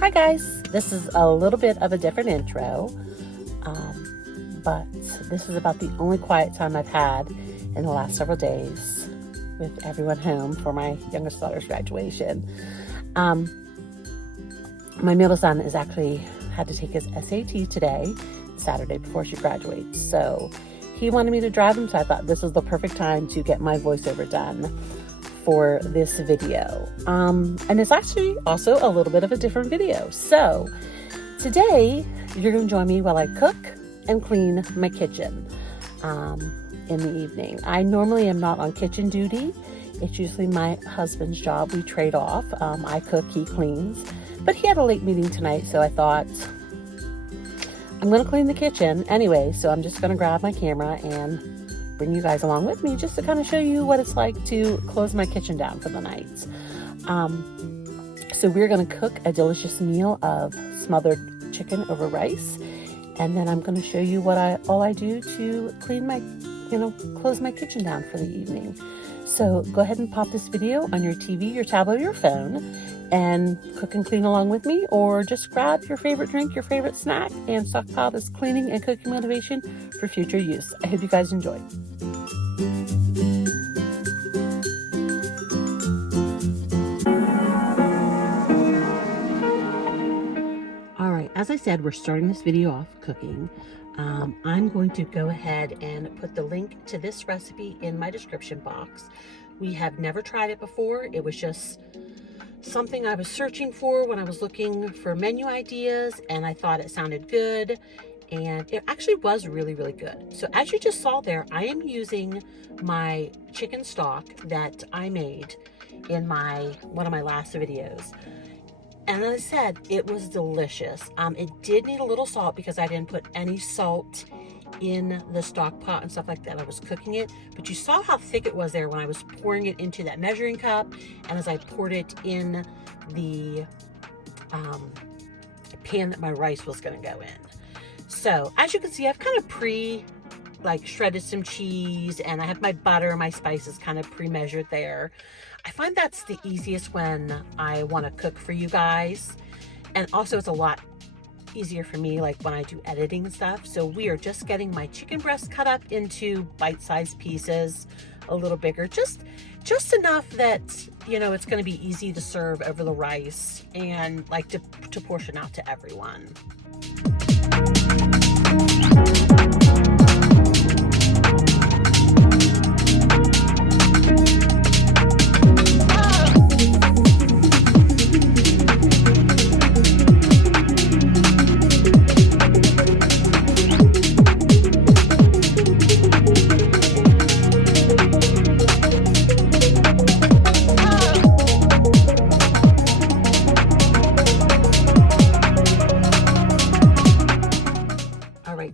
Hi guys, this is a little bit of a different intro, but this is about the only quiet time I've had in the last several days with everyone home for my youngest daughter's graduation. My middle son is actually had to take his SAT today, Saturday before she graduates, so he wanted me to drive him, so I thought this was the perfect time to get my voiceover done for this video. And it's actually also a little bit of a different video. So today you're going to join me while I cook and clean my kitchen in the evening. I normally am not on kitchen duty. It's usually my husband's job. We trade off. I cook, he cleans. But he had a late meeting tonight, so I thought I'm going to clean the kitchen anyway. So I'm just going to grab my camera and bring you guys along with me just to kind of show you what it's like to close my kitchen down for the night. So we're going to cook a delicious meal of smothered chicken over rice, and then I'm going to show you what all I do to clean my, close my kitchen down for the evening. So go ahead and pop this video on your TV, your tablet, or your phone, and cook and clean along with me, or just grab your favorite drink, your favorite snack, and stockpile this cleaning and cooking motivation for future use. I hope you guys enjoy. All right, as I said, we're starting this video off cooking. I'm going to go ahead and put the link to this recipe in my description box. We have never tried it before. It was just something I was searching for when I was looking for menu ideas, and I thought it sounded good, and it actually was really, really good. So as you just saw there, I am using my chicken stock that I made in one of my last videos. And as I said, it was delicious. It did need a little salt because I didn't put any salt in the stock pot and stuff like that. I was cooking it, but you saw how thick it was there when I was pouring it into that measuring cup, and as I poured it in the pan that my rice was going to go in. So as you can see, I've kind of shredded some cheese, and I have my butter, my spices kind of pre-measured there. I find that's the easiest when I want to cook for you guys, and also it's a lot easier for me like when I do editing and stuff. So we are just getting my chicken breast cut up into bite-sized pieces, a little bigger, just enough that it's going to be easy to serve over the rice and like to portion out to everyone.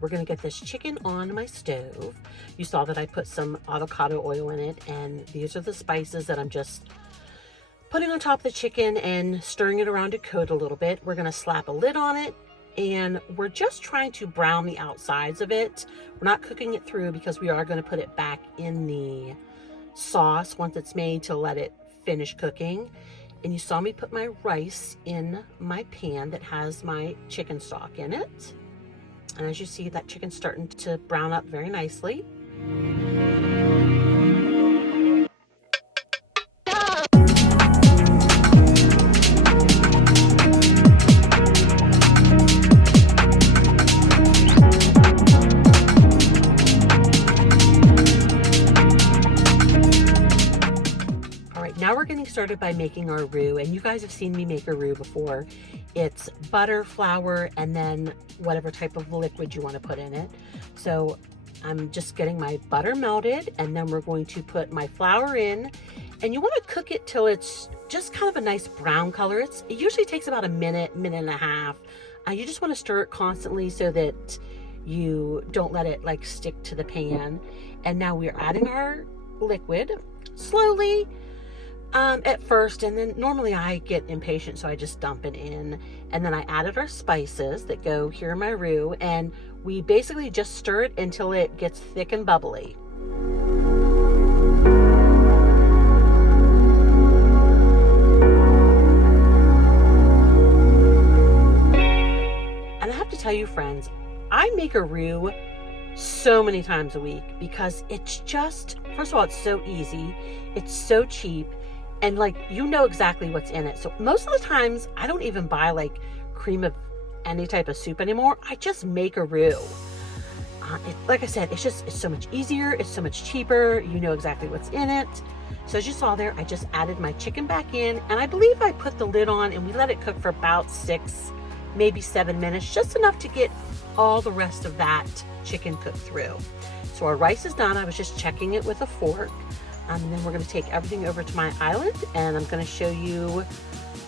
We're going to get this chicken on my stove. You saw that I put some avocado oil in it, and these are the spices that I'm just putting on top of the chicken and stirring it around to coat a little bit. We're going to slap a lid on it, and we're just trying to brown the outsides of it. We're not cooking it through because we are going to put it back in the sauce once it's made to let it finish cooking. And you saw me put my rice in my pan that has my chicken stock in it. And as you see, that chicken's starting to brown up very nicely. Now we're getting started by making our roux, and you guys have seen me make a roux before. It's butter, flour, and then whatever type of liquid you want to put in it. So I'm just getting my butter melted, and then we're going to put my flour in, and you want to cook it till it's just kind of a nice brown color. It usually takes about a minute and a half. You just want to stir it constantly so that you don't let it like stick to the pan. And now we're adding our liquid slowly at first, and then normally I get impatient, so I just dump it in. And then I added our spices that go here in my roux, and we basically just stir it until it gets thick and bubbly. tell you, friends, I make a roux so many times a week because it's just, first of all, it's so easy, it's so cheap, and like, you know exactly what's in it. So most of the times I don't even buy like cream of any type of soup anymore. I just make a roux. Like I said, it's so much easier, it's so much cheaper, you know exactly what's in it. So as you saw there, I just added my chicken back in, and I believe I put the lid on and we let it cook for about 6, maybe 7 minutes, just enough to get all the rest of that chicken cooked through. So our rice is done. I was just checking it with a fork. And then we're going to take everything over to my island, and I'm going to show you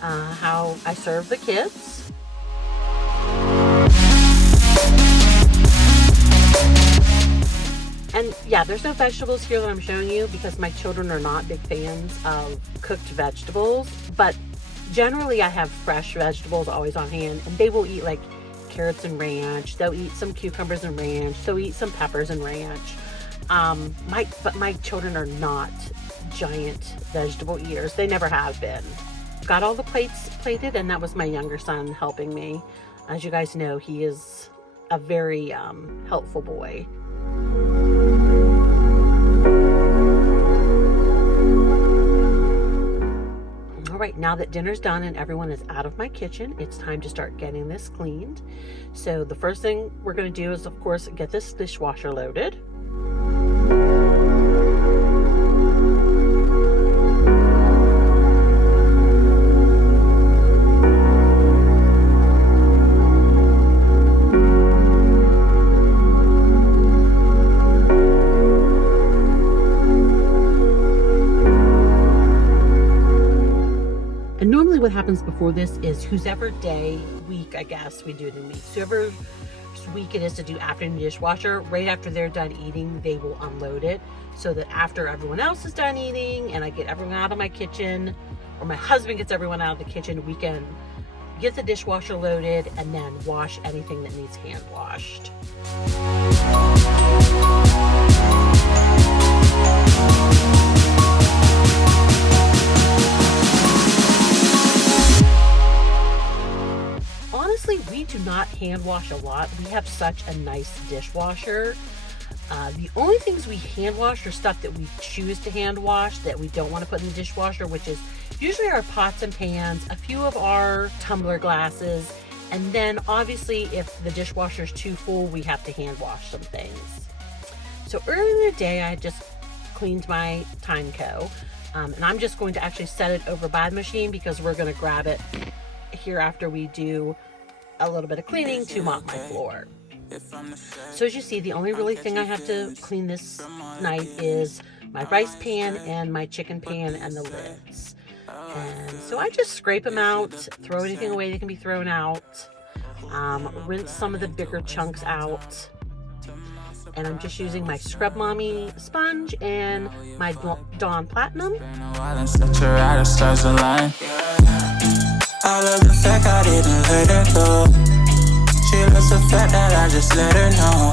how I serve the kids. And yeah, there's no vegetables here that I'm showing you because my children are not big fans of cooked vegetables, but generally I have fresh vegetables always on hand, and they will eat like carrots and ranch. They'll eat some cucumbers and ranch. They'll eat some peppers and ranch. But my children are not giant vegetable eaters. They never have been. Got all the plates plated, and that was my younger son helping me. As you guys know, he is a very helpful boy. All right, now that dinner's done and everyone is out of my kitchen, it's time to start getting this cleaned. So the first thing we're going to do is, of course, get this dishwasher loaded. What happens before this is whoever week, I guess we do it in weeks. Whoever week it is to do afternoon dishwasher, right after they're done eating, they will unload it, so that after everyone else is done eating and I get everyone out of my kitchen, or my husband gets everyone out of the kitchen, we can get the dishwasher loaded and then wash anything that needs hand washed. Honestly, we do not hand wash a lot. We have such a nice dishwasher. The only things we hand wash are stuff that we choose to hand wash that we don't want to put in the dishwasher, which is usually our pots and pans, a few of our tumbler glasses, and then obviously if the dishwasher is too full, we have to hand wash some things. So earlier in the day, I just cleaned my Timeco, and I'm just going to actually set it over by the machine because we're going to grab it here after we do a little bit of cleaning to mop my floor. So as you see, the only really thing I have to clean this night is my rice pan and my chicken pan and the lids. And so I just scrape them out, throw anything away that can be thrown out, rinse some of the bigger chunks out. And I'm just using my Scrub Mommy sponge and my Dawn Platinum. I love the fact I didn't let her go. She loves the fact that I just let her know.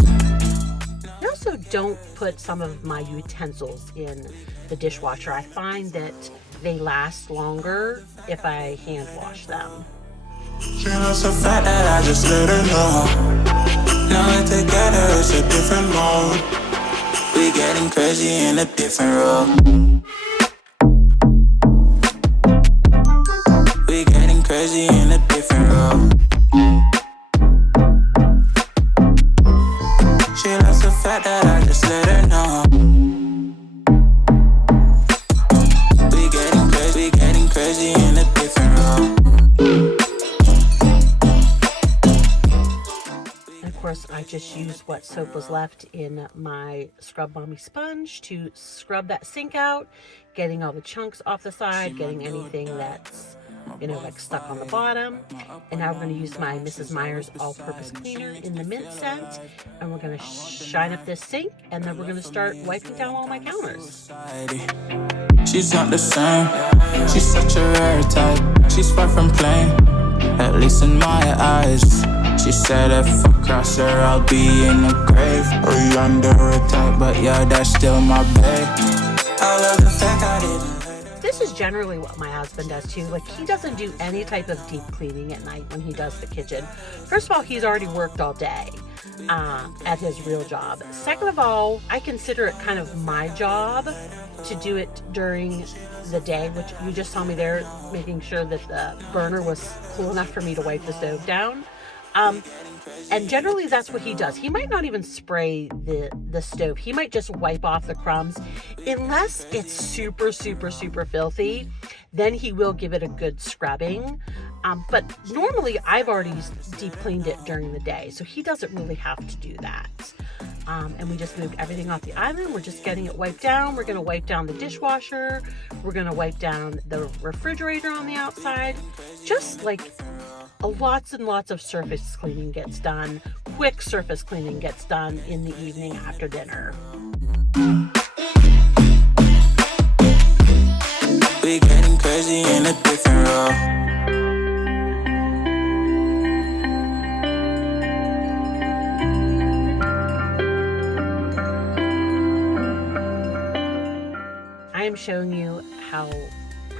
I also don't put some of my utensils in the dishwasher. I find that they last longer if I hand wash them. She loves the fact that I just let her know. Now we're together, it's a different mode. We getting crazy in a different role. Crazy in a different role. She loves the fact that I just let her know. We getting crazy in a different role. And of course, I just used what soap was left in my Scrub Mommy sponge to scrub that sink out, getting all the chunks off the side, getting anything that's like stuck on the bottom. And now we're going to use my Mrs. Meyer's all-purpose cleaner in the mint scent, and we're going to shine up this sink, and then we're going to start wiping down all my counters. She's not the same. She's such a rare type. She's far from plain, at least in my eyes. She said if I cross her, I'll be in the grave or under her type, but yeah, that's still my babe. I love the fact I didn't. This this is generally what my husband does too. Like, he doesn't do any type of deep cleaning at night when he does the kitchen. First of all, he's already worked all day at his real job. Second of all, I consider it kind of my job to do it during the day, which you just saw me there making sure that the burner was cool enough for me to wipe the stove down. And generally that's what he does. He might not even spray the stove. He might just wipe off the crumbs. Unless it's super, super, super filthy, then he will give it a good scrubbing. But normally I've already deep cleaned it during the day, so he doesn't really have to do that. And we just moved everything off the island. We're just getting it wiped down. We're going to wipe down the dishwasher. We're going to wipe down the refrigerator on the outside. Just like lots and lots of surface cleaning gets done. Quick surface cleaning gets done in the evening after dinner. We getting crazy in a different role. I am showing you how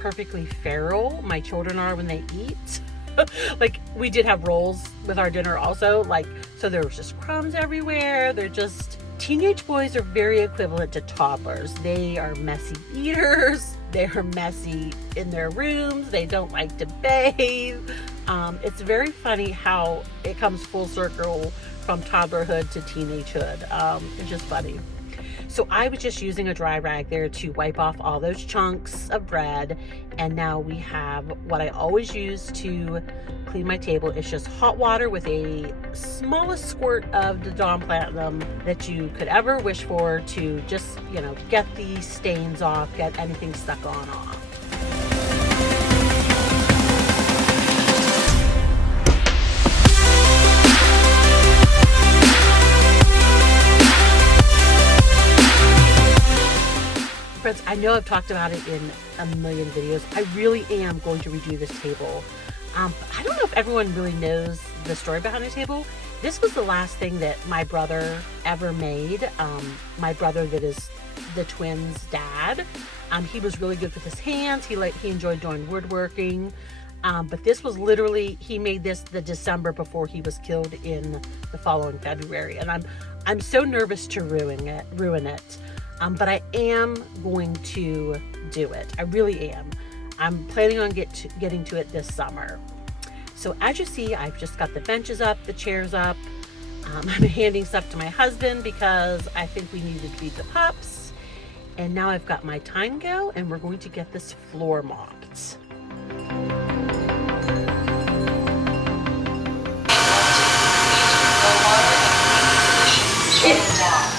perfectly feral my children are when they eat. Like, we did have rolls with our dinner also, like, so there was just crumbs everywhere. They're just, teenage boys are very equivalent to toddlers. They are messy eaters. They are messy in their rooms. They don't like to bathe. It's very funny how it comes full circle from toddlerhood to teenagehood. It's just funny. So I was just using a dry rag there to wipe off all those chunks of bread. And now we have what I always use to clean my table. It's just hot water with a smallest squirt of the Dawn Platinum that you could ever wish for to just, you know, get the stains off, get anything stuck on off. Friends, I know I've talked about it in a million videos. I really am going to redo this table. I don't know if everyone really knows the story behind the table. This was the last thing that my brother ever made. My brother that is the twins' dad. He was really good with his hands. He enjoyed doing woodworking. But this was literally, he made this the December before he was killed in the following February. And I'm so nervous to ruin it. But I am going to do it. I really am. I'm planning on getting to it this summer. So as you see, I've just got the benches up, the chairs up. I'm handing stuff to my husband because I think we need to feed the pups. And now I've got my Tango, and we're going to get this floor mopped.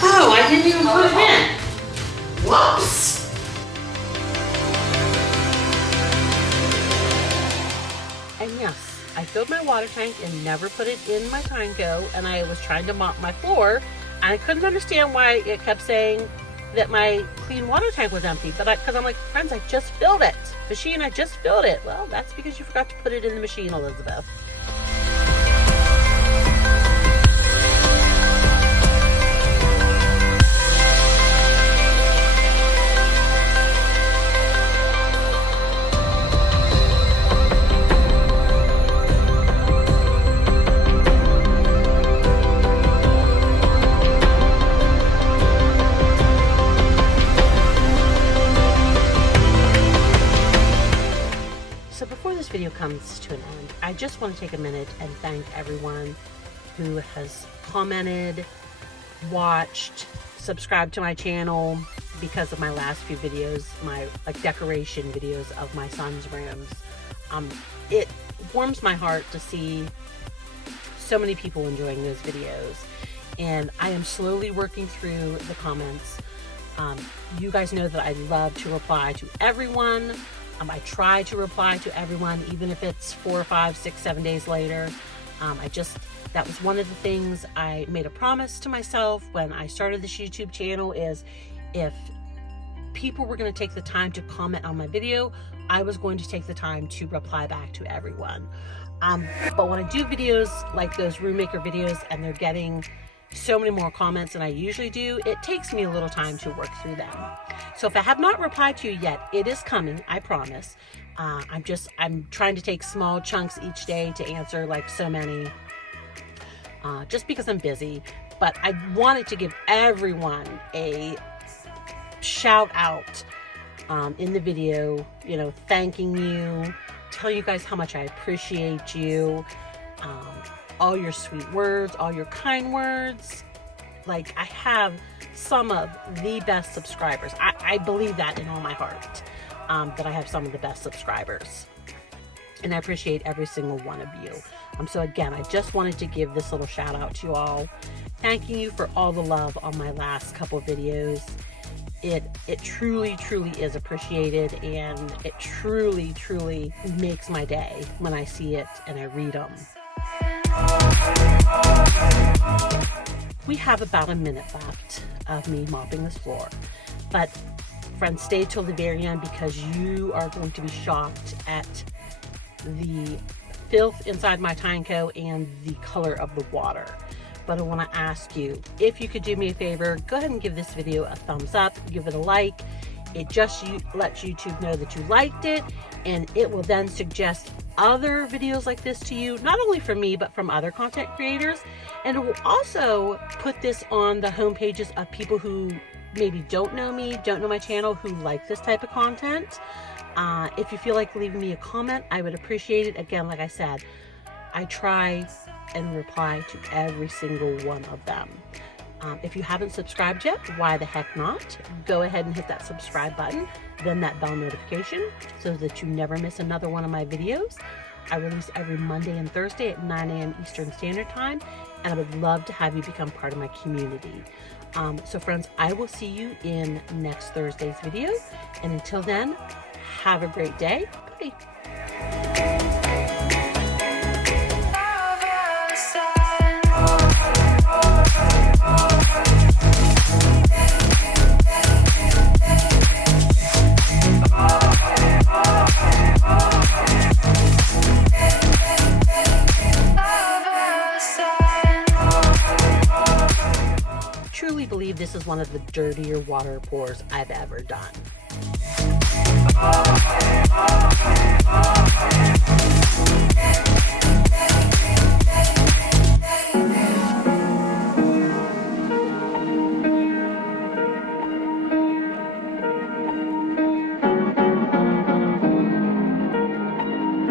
Oh, I didn't even put it in. Whoops! And yes, I filled my water tank and never put it in my Tango, and I was trying to mop my floor, and I couldn't understand why it kept saying that my clean water tank was empty, because I'm like, friends, I just filled it. Machine, I just filled it. Well, that's because you forgot to put it in the machine, Elizabeth. Video comes to an end, I just want to take a minute and thank everyone who has commented, watched, subscribed to my channel because of my last few videos, my decoration videos of my son's rooms. It warms my heart to see so many people enjoying those videos, and I am slowly working through the comments. You guys know that I love to reply to everyone. I try to reply to everyone, even if it's 4, 5, 6, 7 days later. That was one of the things I made a promise to myself when I started this YouTube channel, is if people were going to take the time to comment on my video, I was going to take the time to reply back to everyone. But when I do videos like those room maker videos and they're getting so many more comments than I usually do, it takes me a little time to work through them. So if I have not replied to you yet, it is coming, I promise. I'm trying to take small chunks each day to answer like so many, just because I'm busy. But I wanted to give everyone a shout out in the video, you know, thanking you, tell you guys how much I appreciate you, all your sweet words, all your kind words. Like, I have some of the best subscribers. I believe that in all my heart, that I have some of the best subscribers. And I appreciate every single one of you. So again, I just wanted to give this little shout out to you all, thanking you for all the love on my last couple videos. It truly, truly is appreciated, and it truly, truly makes my day when I see it and I read them. We have about a minute left of me mopping this floor, but friends, stay till the very end because you are going to be shocked at the filth inside my Tyneco and the color of the water. But I want to ask you, if you could do me a favor, go ahead and give this video a thumbs up, give it a like. It just lets YouTube know that you liked it, and it will then suggest other videos like this to you, not only from me, but from other content creators. And it will also put this on the home pages of people who maybe don't know me, don't know my channel, who like this type of content. If you feel like leaving me a comment, I would appreciate it. Again, like I said, I try and reply to every single one of them. If you haven't subscribed yet, why the heck not? Go ahead and hit that subscribe button, then that bell notification, so that you never miss another one of my videos. I release every Monday and Thursday at 9 a.m. Eastern Standard Time, and I would love to have you become part of my community. So friends, I will see you in next Thursday's video, and until then, have a great day. Bye. Truly believe this is one of the dirtier water pours I've ever done.